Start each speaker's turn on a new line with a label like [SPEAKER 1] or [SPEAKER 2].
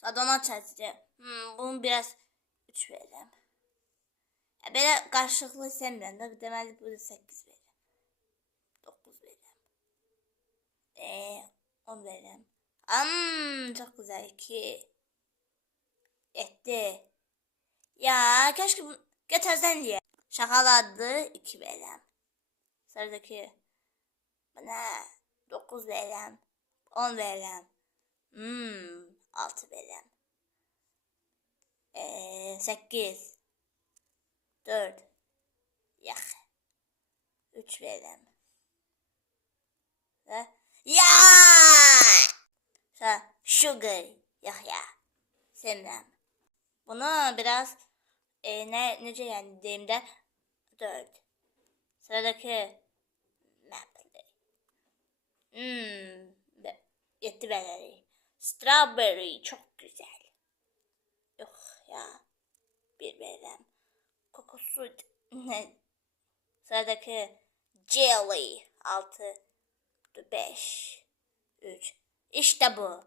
[SPEAKER 1] Sadona çəkəcəm. Hmm, bunu biraz 3 verirəm. Ya, belə qarşılıqlı istəmirəm də. Deməli bunu 8 verirəm. 9 verirəm. Eee 10 verirəm. Hmm, çok güzel 2. Yetti. Ya keşke bu getirsen diye. Şakalandı 2 verirəm. Sıradaki bana 9 verirəm. 10 verirəm. Hmm, 6 verirəm. Eee 8 4 Yax. 3 verirəm. Və ya! Sonra sugar yax ya. Sevmirəm. Bunu biraz e, ne necə yəni deyim də 4. Sıradakı maple. Hmm, 7 verərik. Strawberry çok güzel. Yok ya. Bir verirəm. Kokosud. Sıradaki jelly. 6. 5. 3. İşte bu.